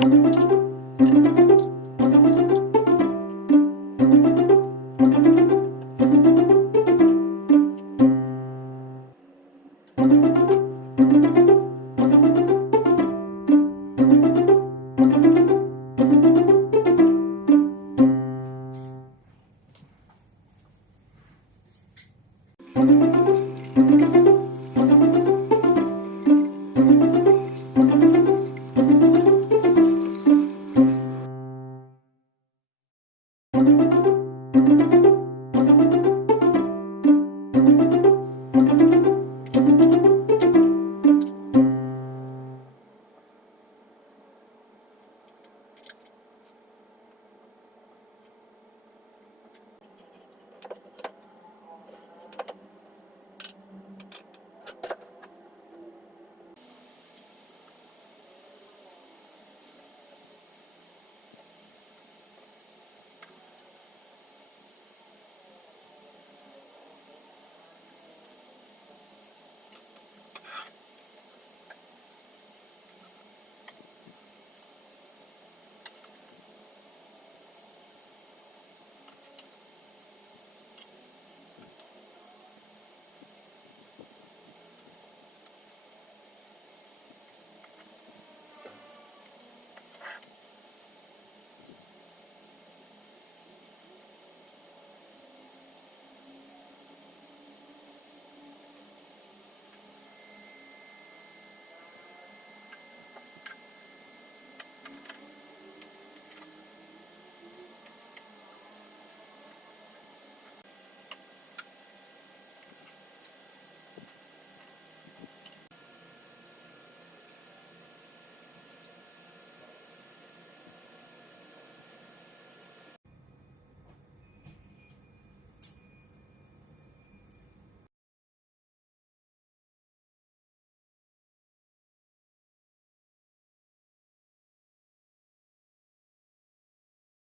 Thank okay. you.